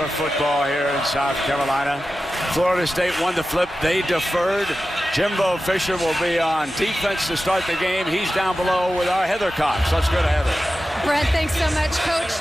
for football here in South Carolina. Florida State won the flip. They deferred. Jimbo Fisher will be on defense to start the game. He's down below with our Heather Cox. Let's go to Heather. Brent, thanks so much, Coach.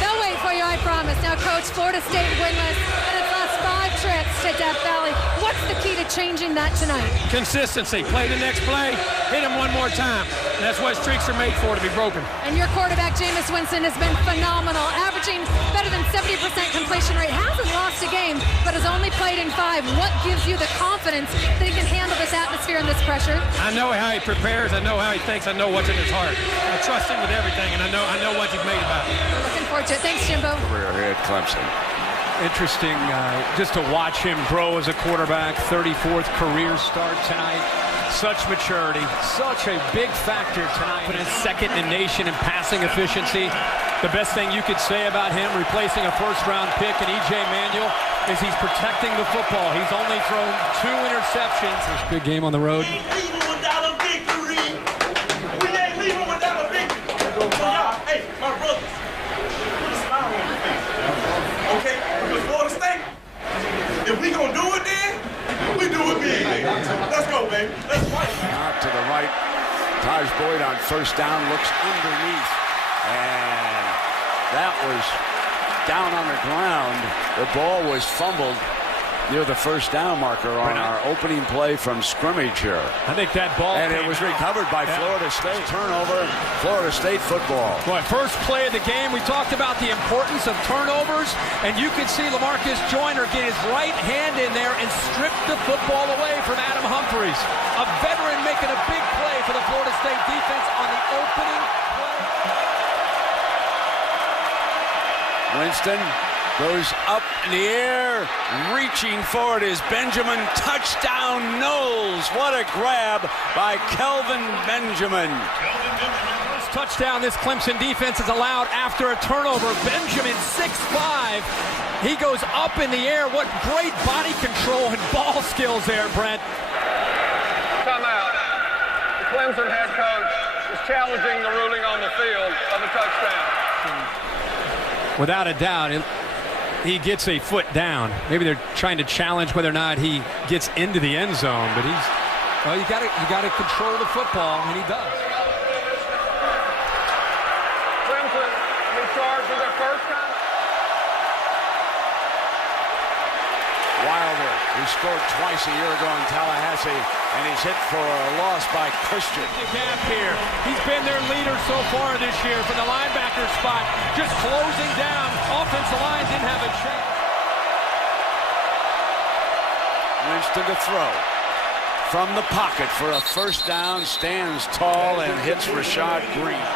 They'll wait for you, I promise. Now, Coach, Florida State winless, and it's lost 5 trips to Death Valley. What's the key to changing that tonight? Consistency. Play the next play, hit him one more time. That's what streaks are made for, to be broken. And your quarterback, Jameis Winston, has been phenomenal, averaging better than 70% completion rate. Hasn't lost a game, but has only played in 5. What gives you the confidence that he can handle this atmosphere and this pressure? I know how he prepares. I know how he thinks. I know what's in his heart. I trust him with everything, and I know what he's made about it. We're looking forward to it. Thanks, Jimbo. Career here at Clemson. Interesting just to watch him grow as a quarterback. 34th career start tonight. Such maturity, such a big factor tonight. Second in nation in passing efficiency. The best thing you could say about him, replacing a first-round pick in E.J. Manuel, is he's protecting the football. He's only thrown 2 interceptions. This big game on the road. We ain't leaving without a victory. We ain't leaving without a victory. Hey, my brothers, put a smile on your face. Okay? Because Florida State, if we gonna do it then, we do it big. Let's go, baby. Let's fight. Out to the right. Tajh Boyd on first down looks underneath. And that was down on the ground. The ball was fumbled near the first down marker on our opening play from scrimmage here. I think that ball and it was recovered by Florida State. Turnover, Florida State football. Boy, first play of the game, we talked about the importance of turnovers, and you can see Lamarcus Joyner get his right hand in there and strip the football away from Adam Humphries. A veteran making a big play for the Florida State defense on the opening play. Winston goes up in the air, reaching for it is Benjamin. Touchdown, Knowles. What a grab by Kelvin Benjamin. First touchdown this Clemson defense is allowed after a turnover. Benjamin, 6'5". He goes up in the air. What great body control and ball skills there, Brent. Timeout. The Clemson head coach is challenging the ruling on the field of a touchdown. Without a doubt, he gets a foot down. Maybe they're trying to challenge whether or not he gets into the end zone, but he's, well, you got to control the football, and he does. Clemson is charged with their first time. Wilder, who scored twice a year ago in Tallahassee, and he's hit for a loss by Christian. The gap here. He's been their leader so far this year from the linebacker spot, just closing down. Offensive line didn't have a chance. Winston to throw. From the pocket for a first down, stands tall and hits Rashad Green.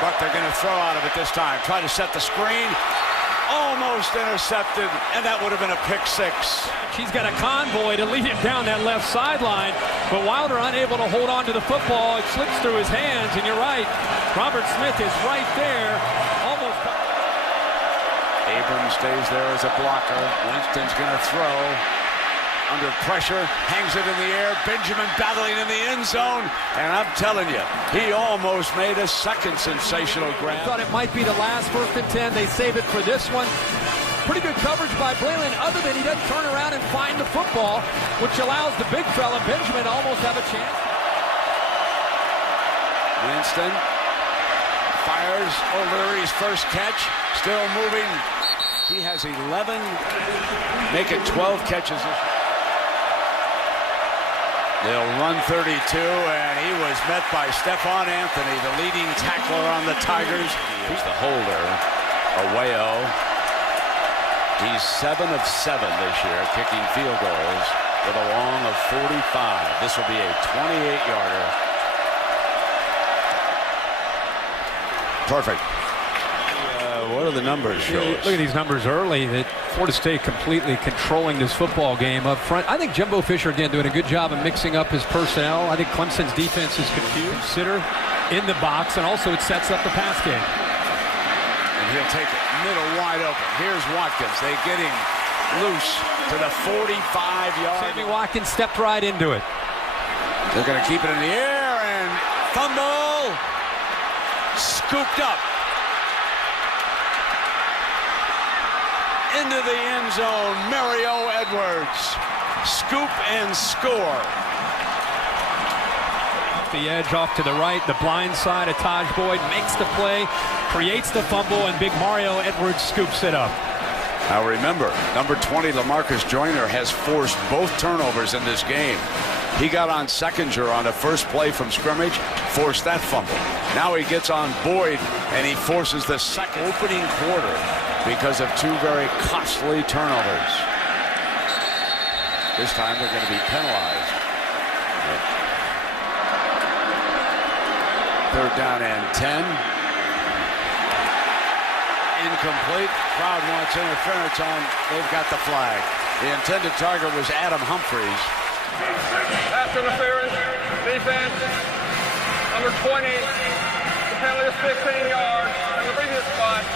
But they're going to throw out of it this time. Try to set the screen. Almost intercepted, and that would have been a pick 6. He's got a convoy to lead him down that left sideline, but Wilder unable to hold on to the football. It slips through his hands, and you're right. Robert Smith is right there. Almost. Abrams stays there as a blocker. Winston's going to throw. Under pressure, hangs it in the air. Benjamin battling in the end zone. And I'm telling you, he almost made a second sensational grab. Thought it might be the last 1st and 10. They save it for this one. Pretty good coverage by Breeland, other than he doesn't turn around and find the football, which allows the big fella, Benjamin, to almost have a chance. Winston fires O'Leary's first catch. Still moving. He has 11, make it 12 catches this year. They'll run 32, and he was met by Stephone Anthony, the leading tackler on the Tigers. He's the holder, Awayo. He's 7 of 7 this year, kicking field goals with a long of 45. This will be a 28-yarder. Perfect. What are the numbers show us? Look at these numbers early. That Florida State completely controlling this football game up front. I think Jimbo Fisher, again, doing a good job of mixing up his personnel. I think Clemson's defense is confused. Consider in the box, and also it sets up the pass game. And he'll take it middle wide open. Here's Watkins. They get him loose to the 45-yard. Sammy Watkins stepped right into it. They're going to keep it in the air, and fumble. Scooped up into the end zone. Mario Edwards. Scoop and score. The edge off to the right, the blind side of Tajh Boyd makes the play, creates the fumble, and big Mario Edwards scoops it up. Now remember, number 20, Lamarcus Joyner, has forced both turnovers in this game. He got on Seconder on the first play from scrimmage, forced that fumble. Now he gets on Boyd, and he forces the second opening quarter because of two very costly turnovers. This time they're going to be penalized. Third down and 10. Incomplete. Crowd wants interference on. They've got the flag. The intended target was Adam Humphries. Pass interference, defense, number 20. The penalty is 15 yards. In the previous spot,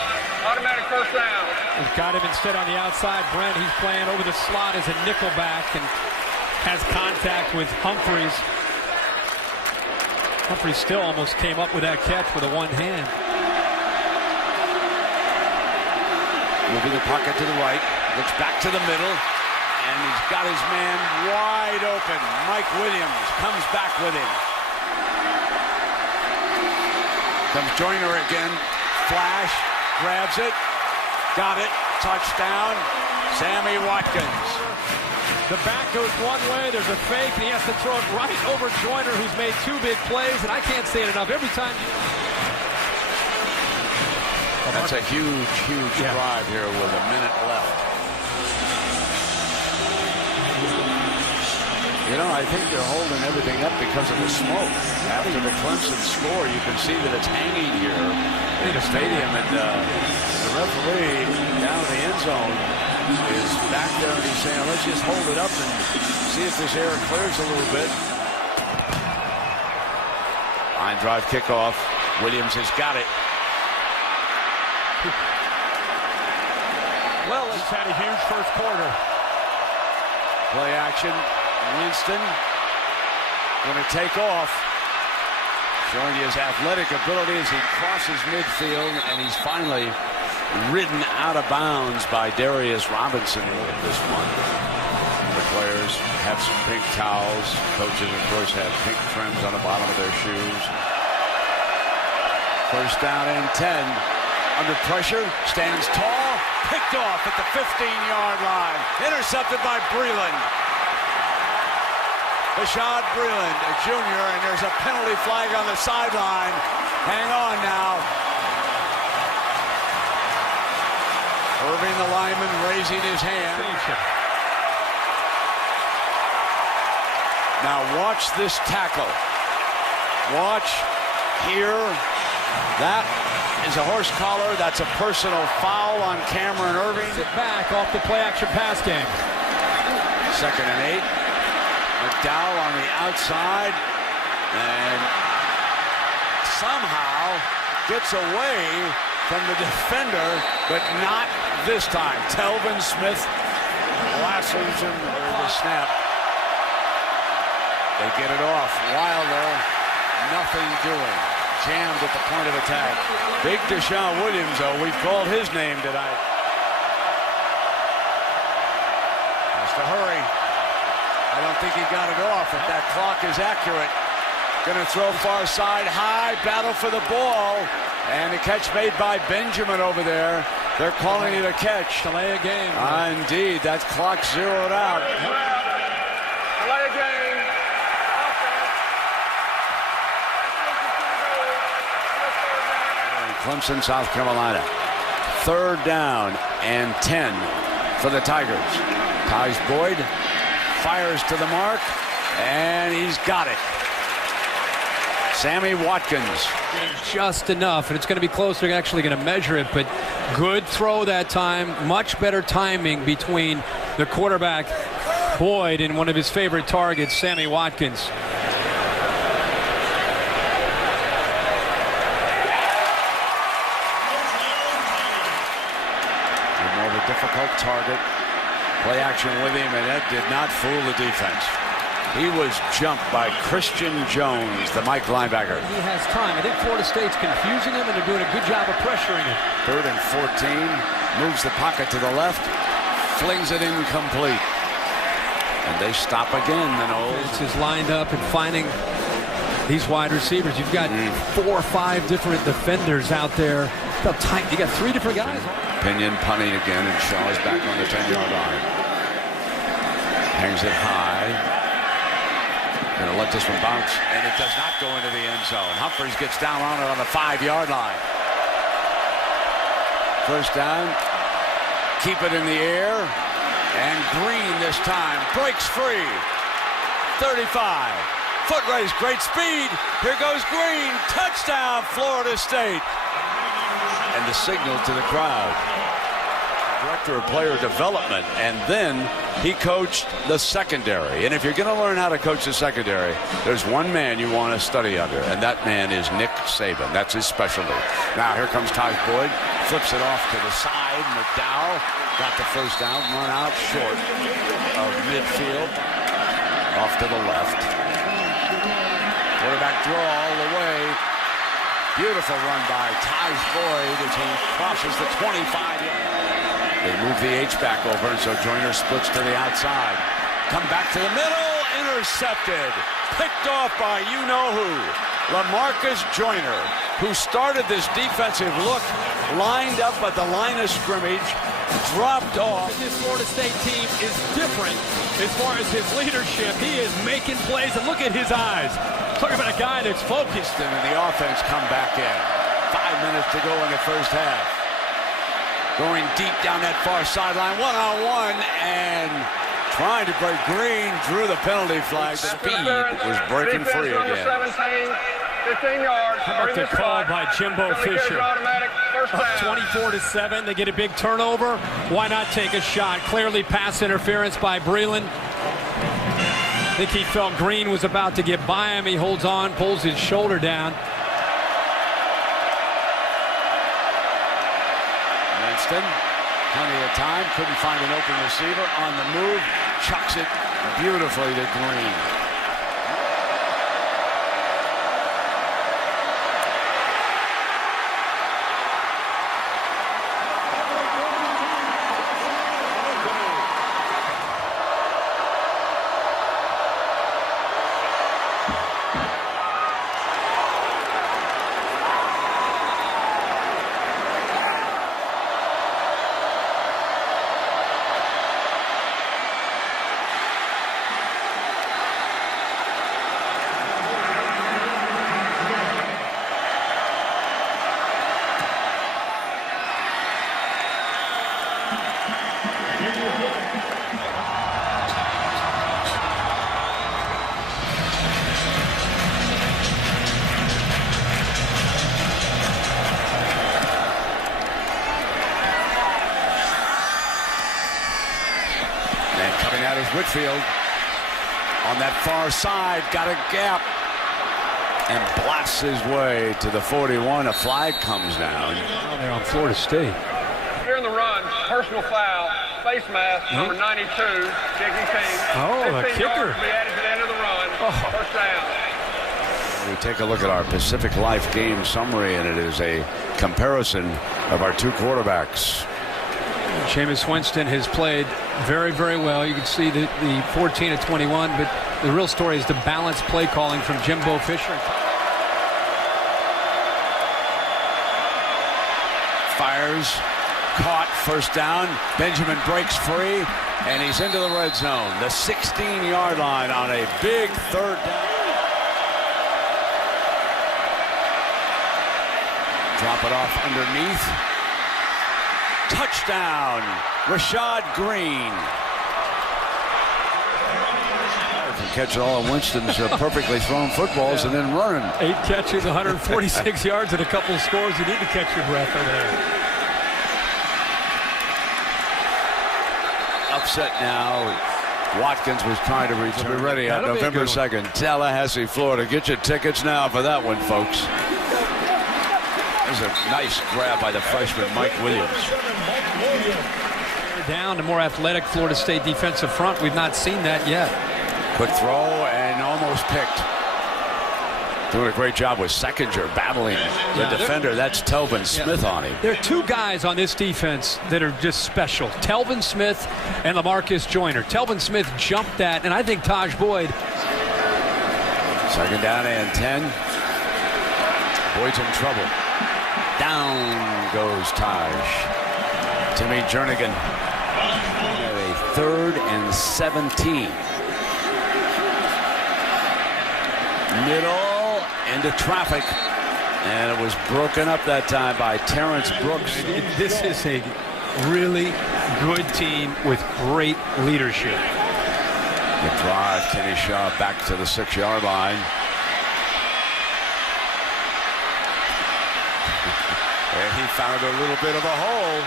automatic first down. He's got him instead on the outside. Brent, he's playing over the slot as a nickelback and has contact with Humphries. Humphries still almost came up with that catch with a one hand. Moving the pocket to the right, looks back to the middle, and he's got his man wide open. Mike Williams comes back with him. Comes Joyner again, flash, grabs it, got it, touchdown, Sammy Watkins. The back goes one way, there's a fake, and he has to throw it right over Joyner, who's made two big plays, and I can't say it enough. Every time That's a huge, huge drive here with a minute left. You know, I think they're holding everything up because of the smoke. After the Clemson score, you can see that it's hanging here in the stadium, and the referee down in the end zone is back there, and he's saying, let's just hold it up and see if this air clears a little bit. Line drive kickoff. Williams has got it. well, he's had a huge first quarter. Play action. Winston going to take off. Showing his athletic ability as he crosses midfield, and he's finally ridden out of bounds by Darius Robinson this month. The players have some pink towels. Coaches, of course, have pink trims on the bottom of their shoes. First down and 10. Under pressure, stands tall, picked off at the 15-yard line. Intercepted by Breeland. Bashaud Breeland, a junior, and there's a penalty flag on the sideline. Hang on now. Erving, the lineman, raising his hand. Now watch this tackle. Watch here. That is a horse collar. That's a personal foul on Cameron Erving. Sit back off the play action pass game. Second and 8. McDowell on the outside, and somehow gets away from the defender, but not this time. Telvin Smith lassos him over the snap. They get it off. Wilder, nothing doing. Jammed at the point of attack. Big Deshaun Williams, though, we've called his name tonight. Has to hurry. I don't think he got it off if that clock is accurate. Going to throw far side high, battle for the ball, and the catch made by Benjamin over there. They're calling it a catch. Delay a game. Indeed, that clock zeroed out. Delay a game. Clemson, South Carolina. Third down and 10 for the Tigers. Tajh Boyd fires to the mark, and he's got it. Sammy Watkins. Just enough, and it's going to be closer. They're actually going to measure it, but good throw that time. Much better timing between the quarterback, Boyd, and one of his favorite targets, Sammy Watkins. More of a difficult target. Play action with him, and that did not fool the defense. He was jumped by Christian Jones, the Mike linebacker. He has time. I think Florida State's confusing him, and they're doing a good job of pressuring him. 3rd and 14. Moves the pocket to the left. Flings it incomplete. And they stop again, the Noles. Is lined up and finding these wide receivers. You've got 4 or 5 different defenders out there. How tight. You got 3 different guys. Pinion punting again, and Shaw is back on the 10-yard line. Hangs it high. Gonna let this one bounce, and it does not go into the end zone. Humphries gets down on it on the 5-yard line. First down. Keep it in the air. And Green this time breaks free. 35. Foot race, great speed. Here goes Green. Touchdown, Florida State. And the signal to the crowd. Director of player development, and then he coached the secondary. And if you're going to learn how to coach the secondary, there's one man you want to study under, and that man is Nick Saban. That's his specialty. Now here comes Tajh Boyd, flips it off to the side. McDowell got the first down, run out short of midfield, off to the left. Quarterback draw all the way. Beautiful run by Tajh Boyd as he crosses the 25-yard. They move the H-back over, and so Joyner splits to the outside. Come back to the middle, intercepted. Picked off by you-know-who. Lamarcus Joyner, who started this defensive look, lined up at the line of scrimmage, dropped off. This Florida State team is different as far as his leadership. He is making plays, and look at his eyes. Talk about a guy that's focused. And the offense come back in. 5 minutes to go in the first half. Going deep down that far sideline, one-on-one, and trying to break Green, drew the penalty flag. Speed was breaking free again. 17, 15 yards. How about the call by Jimbo Fisher? 24-7, they get a big turnover. Why not take a shot? Clearly pass interference by Breeland. I think he felt Green was about to get by him. He holds on, pulls his shoulder down. Winston, plenty of time, couldn't find an open receiver, on the move, chucks it beautifully to Green. Whitfield on that far side, got a gap and blasts his way to the 41. A flag comes down. They're on Florida State. During the run, personal foul, face mask, number 92, kicking team. Oh, a kicker. To be added to the end of the run. First down. We take a look at our Pacific Life game summary, and it is a comparison of our 2 quarterbacks. Jameis Winston has played very, very well. You can see the 14-21, but the real story is the balanced play calling from Jimbo Fisher. Fires, caught, first down. Benjamin breaks free, and he's into the red zone. The 16-yard line on a big 3rd down. Drop it off underneath. Touchdown, Rashad Green. Catching all of Winston's perfectly thrown footballs and then running. 8 catches, 146 yards, and a couple of scores. You need to catch your breath over there. Upset now. Watkins was trying to return. We'll be ready on November 2nd. Tallahassee, Florida. Get your tickets now for that one, folks. There's a nice grab by the freshman, Mike Williams. Down to more athletic Florida State defensive front. We've not seen that yet. Quick throw and almost picked. Doing a great job with Seconder battling the defender. That's Telvin Smith on him. There are two guys on this defense that are just special. Telvin Smith and Lamarcus Joyner. Telvin Smith jumped that, and I think Tajh Boyd. Second down and 10. Boyd's in trouble. Down goes Tajh. Timmy Jernigan. A 3rd and 17. Middle into traffic, and it was broken up that time by Terrence Brooks. This is a really good team with great leadership. The drive, Kenny Shaw back to the 6-yard line. And he found a little bit of a hole.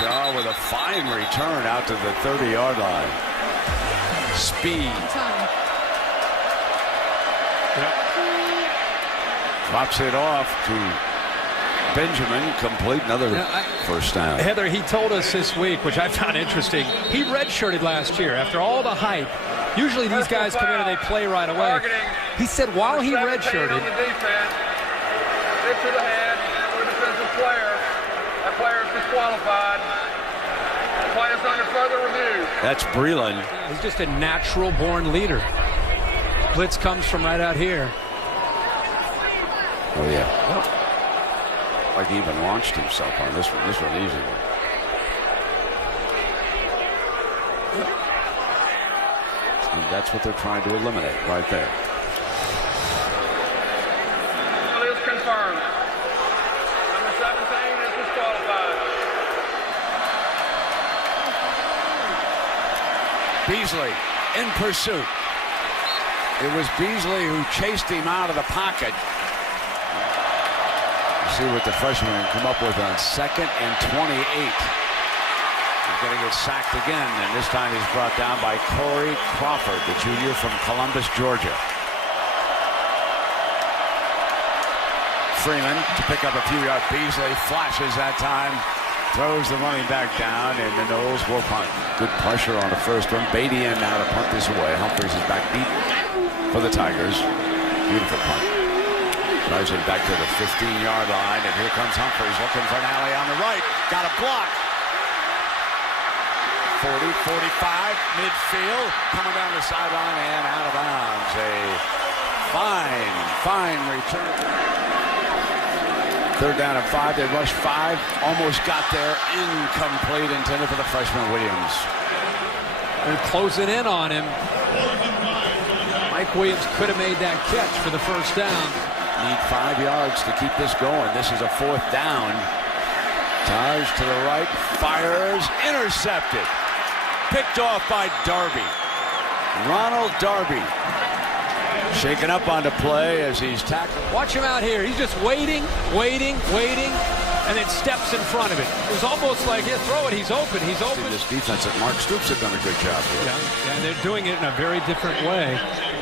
Shaw with a fine return out to the 30-yard line. Speed. Drops it off to Benjamin. Complete. Another first down. Heather, he told us this week, which I found interesting, he redshirted last year after all the hype. Usually these guys come in and they play right away. He said while he redshirted. On the defense, hit to the head of a defensive player. That player is disqualified. The play is under further review. That's Breeland. He's just a natural born leader. Blitz comes from right out here. Oh, yeah. Like he even launched himself on this one. This one easy one. And that's what they're trying to eliminate right there. It is confirmed. Number 17 is disqualified. Beasley in pursuit. It was Beasley who chased him out of the pocket. See what the freshman can come up with on 2nd and 28. He's going to get sacked again, and this time he's brought down by Corey Crawford, the junior from Columbus, Georgia. Freeman to pick up a few yards. Beasley flashes that time, throws the running back down, and the Knowles will punt. Good pressure on the first one. Beatty in now to punt this away. Humphries is back deep for the Tigers. Beautiful punt. Drives it back to the 15-yard line, and here comes Humphries looking for an alley on the right. Got a block. 40, 45, midfield, coming down the sideline and out of bounds. A fine return. 3rd down and 5. They rushed 5, almost got there. Incomplete, intended for the freshman Williams. They're closing in on him. Mike Williams could have made that catch for the first down. Need 5 yards to keep this going. This is a 4th down. Tajh to the right, fires, intercepted. Picked off by Darby. Ronald Darby. Shaken up on the play as he's tackled. Watch him out here. He's just waiting, and then steps in front of it. It was almost like, yeah, throw it, he's open. This defense that Mark Stoops have done a good job with. Yeah, they're doing it in a very different way.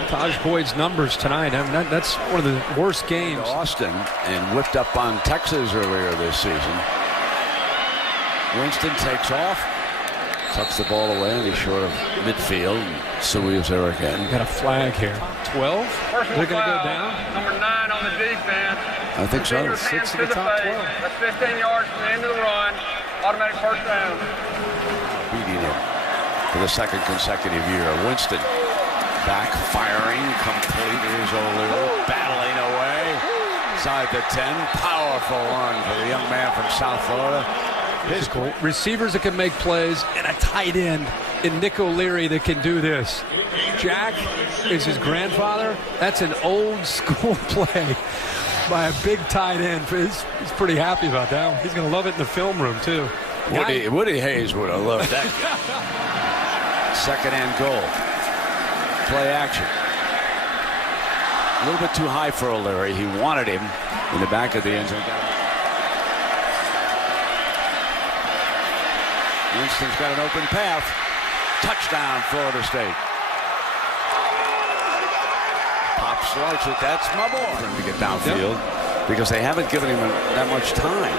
Tajh Boyd's numbers tonight, I mean, that's one of the worst games. Austin and whipped up on Texas earlier this season. Winston takes off, tucks the ball away, and he's short of midfield. Suey is there again. Got a flag here. 12? They're going to go down? Number 9 on the defense. I think so. 6 to the top 12. That's 15 yards from the end of the run. Automatic first down. Beating him for the 2nd consecutive year. Winston back firing, complete. Here's O'Leary battling away. Inside the 10. Powerful run for the young man from South Florida. Physical receivers that can make plays, and a tight end in Nick O'Leary that can do this. Jack is his grandfather. That's an old school play by a big tight end. He's pretty happy about that one. He's going to love it in the film room, too. Woody Hayes would have loved that. 2nd and goal. Play action. A little bit too high for O'Leary. He wanted him in the back of the end zone. Winston's got an open path. Touchdown, Florida State. Pops likes it. That's my boy. For him to get downfield because they haven't given him that much time.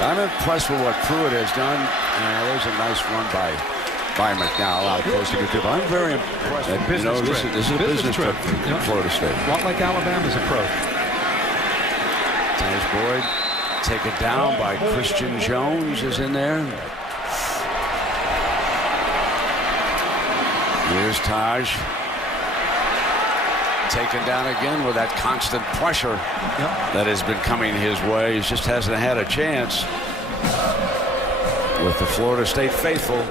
I'm impressed with what Pruitt has done. There's a nice run by By McNall out close to good people. I'm very impressed. You know, this is a business trip for Florida State. A lot like Alabama's approach. Tajh Boyd taken down by Christian Jones is in there. Here's Tajh. Taken down again with that constant pressure that has been coming his way. He just hasn't had a chance with the Florida State faithful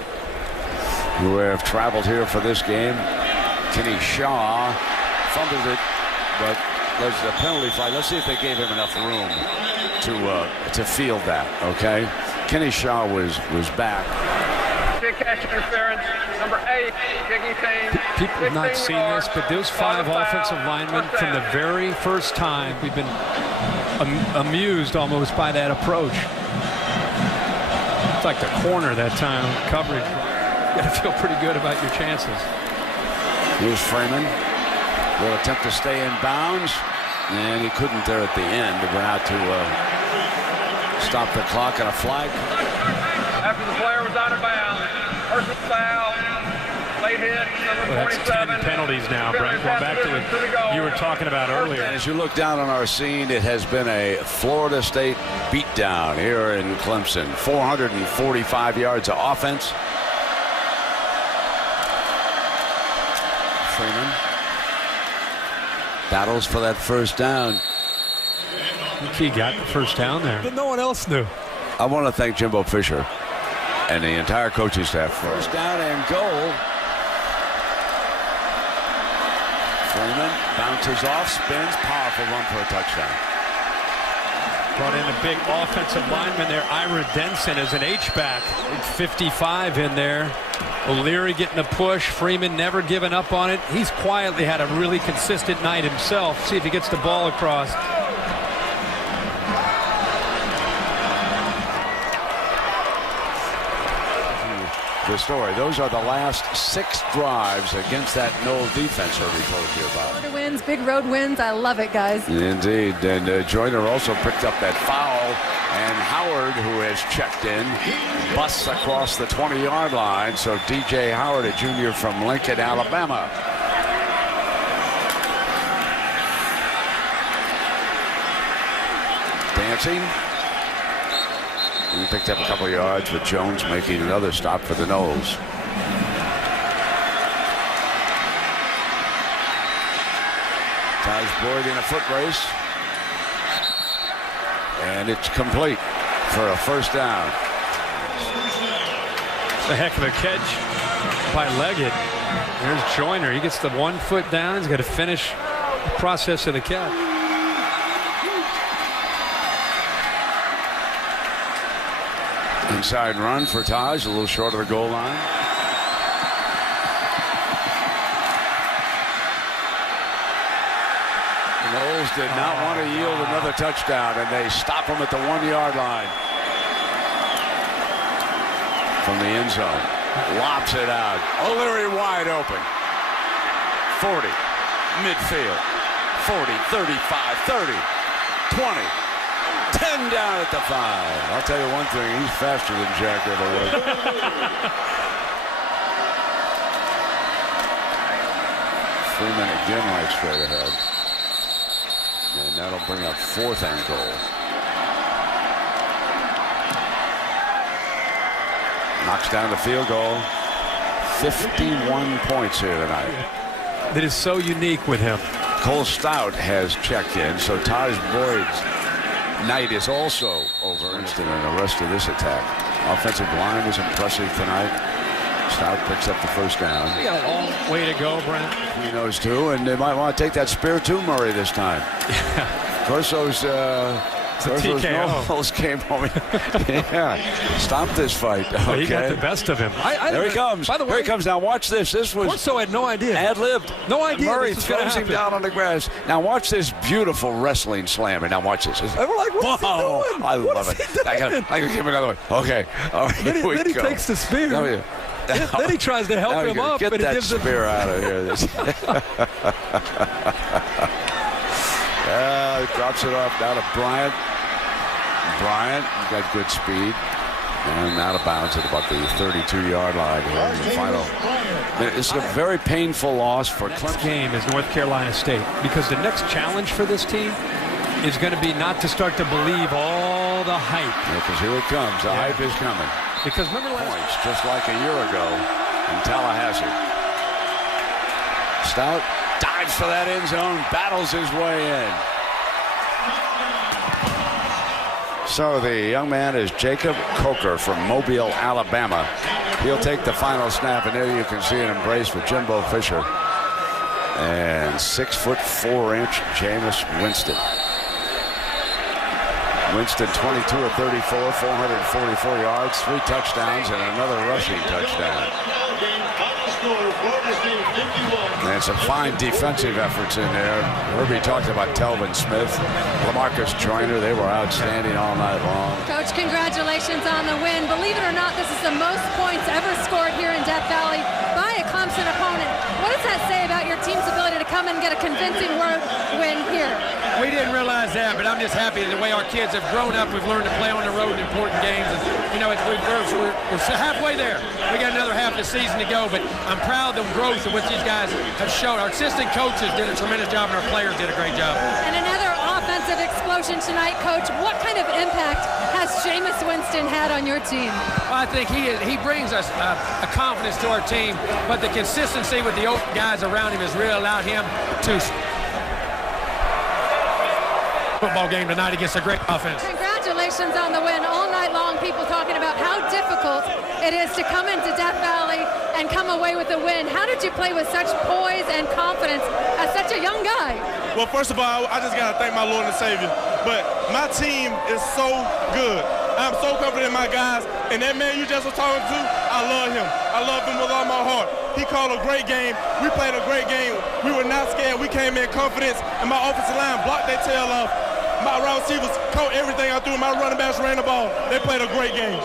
who have traveled here for this game. Kenny Shaw fumbled it, but there's a penalty flag. Let's see if they gave him enough room to field that. Okay, Kenny Shaw was back. Big catch interference. Number 8, kicking team. People have not seen this, but those 5 offensive linemen from the very first time, we've been amused almost by that approach. It's like the corner that time coverage. You got to feel pretty good about your chances. Here's Freeman. Will attempt to stay in bounds, and he couldn't there at the end. It went out to stop the clock and a flag. After the player was out of bounds. Personal foul. Late hit. Number Well, that's 10 penalties now, Brent. Going back to what you were talking about earlier. And as you look down on our scene, it has been a Florida State beatdown here in Clemson. 445 yards of offense. Freeman battles for that first down. I think he got the first down there. But no one else knew. I want to thank Jimbo Fisher and the entire coaching staff. First down and goal. Freeman bounces off, spins, powerful run for a touchdown. Brought in a big offensive lineman there, Ira Denson, as an H-back. Big 55 in there. O'Leary getting a push. Freeman never giving up on it. He's quietly had a really consistent night himself. See if he gets the ball across. The story. Those are the last 6 drives against that Knoll defense Erving told you about. Florida wins, big road wins. I love it, guys. Indeed. And Joyner also picked up that foul. And Howard, who has checked in, busts across the 20-yard line. So DJ Howard, a junior from Lincoln, Alabama. Dancing. He picked up a couple of yards, with Jones making another stop for the Knolls. Tajh Boyd in a foot race. And it's complete for a first down. It's a heck of a catch by Leggett. There's Joyner. He gets the 1 foot down. He's got to finish the process of the catch. Inside run for Tajh, a little short of the goal line. The Knolls did not want to yield another touchdown, and they stop him at the 1-yard line. From the end zone. Lobs it out. O'Leary wide open. 40. Midfield. 40, 35, 30, 20. 10 down at the 5. I'll tell you one thing, he's faster than Jack ever was. Freeman again right straight ahead. And that'll bring up 4th and goal. Knocks down the field goal. 51 points here tonight. That is so unique with him. Cole Stout has checked in, so Tajh Boyd's night is also over. Winston and the rest of this attack. Offensive line was impressive tonight. Stout picks up the first down. We got a long way to go, Brent. He knows too, and they might want to take that spear too, Murray, this time. Corso's Knolls came home. Yeah, stop this fight. Okay. Well, he got the best of him. There he comes. By the way, here he comes. Now watch this. This was Corso had no idea. Ad-libbed. No idea. Murray throws him down on the grass. Now watch this beautiful wrestling slam. Now watch this. And we're like, what's he doing? I love it. I got to give him another one. Okay. All right. Then he takes the spear. Then he tries to help him up, get but that he gives him spear out of here. Drops it off down to Bryant. Bryant got good speed. And out of bounds at about the 32-yard line here in the final. It's a very painful loss for Clemson. Next game is North Carolina State, because the next challenge for this team is going to be not to start to believe all the hype. Because here it comes. The hype is coming. Because remember last Points, just like a year ago in Tallahassee. Stout dives for that end zone, battles his way in. So the young man is Jacob Coker from Mobile, Alabama. He'll take the final snap, and there you can see an embrace with Jimbo Fisher. And 6'4" Jameis Winston. Winston 22 of 34, 444 yards, 3 touchdowns, and another rushing touchdown. And some fine defensive efforts in there. Herbie talked about Telvin Smith, Lamarcus Joyner. They were outstanding all night long. Coach, congratulations on the win. Believe it or not, this is the most points ever scored here in Death Valley by a Clemson opponent. What does that say about your team's ability to come and get a convincing win here? We didn't realize that, but I'm just happy the way our kids have grown up. We've learned to play on the road in important games. And, you know, we're halfway there. We got another half of the season to go, but I'm proud of the growth of what these guys have shown. Our assistant coaches did a tremendous job, and our players did a great job. And another offensive explosion tonight, Coach. What kind of impact has Jameis Winston had on your team? Well, I think he brings us a confidence to our team, but the consistency with the open guys around him has really allowed him to football game tonight against a great offense. Congratulations on the win. All night long, people talking about how difficult it is to come into Death Valley and come away with a win. How did you play with such poise and confidence as such a young guy? Well, first of all, I just got to thank my Lord and Savior. But my team is so good. I'm so confident in my guys. And that man you just was talking to, I love him. I love him with all my heart. He called a great game. We played a great game. We were not scared. We came in confidence. And my offensive line blocked their tail off. My wide receivers caught everything I threw. My running backs ran the ball. They played a great game.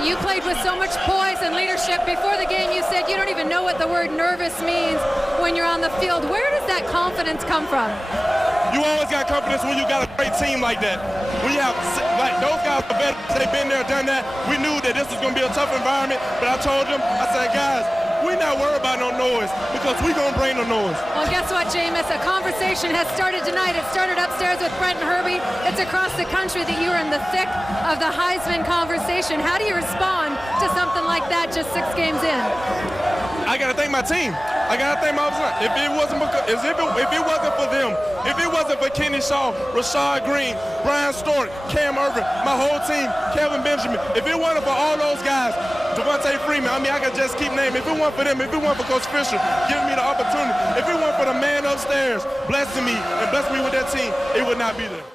You played with so much poise and leadership. Before the game, you said you don't even know what the word nervous means when you're on the field. Where does that confidence come from? You always got confidence when you got a great team like that. When you have, like, those guys are better. They've been there, done that. We knew that this was going to be a tough environment, but I told them, I said, guys, we're not worried about no noise because we're going to bring the noise. Well, guess what, Jameis? A conversation has started tonight. It started upstairs with Brent and Herbie. It's across the country that you are in the thick of the Heisman conversation. How do you respond to something like that just 6 games in? I got to thank my team. I got to thank my son. If it wasn't for them, if it wasn't for Kenny Shaw, Rashad Green, Bryan Stork, Cam Erving, my whole team, Kelvin Benjamin, if it wasn't for all those guys, Devonta Freeman, I could just keep naming. If it wasn't for them, if it wasn't for Coach Fisher giving me the opportunity, if it wasn't for the man upstairs blessing me and blessing me with that team, it would not be there.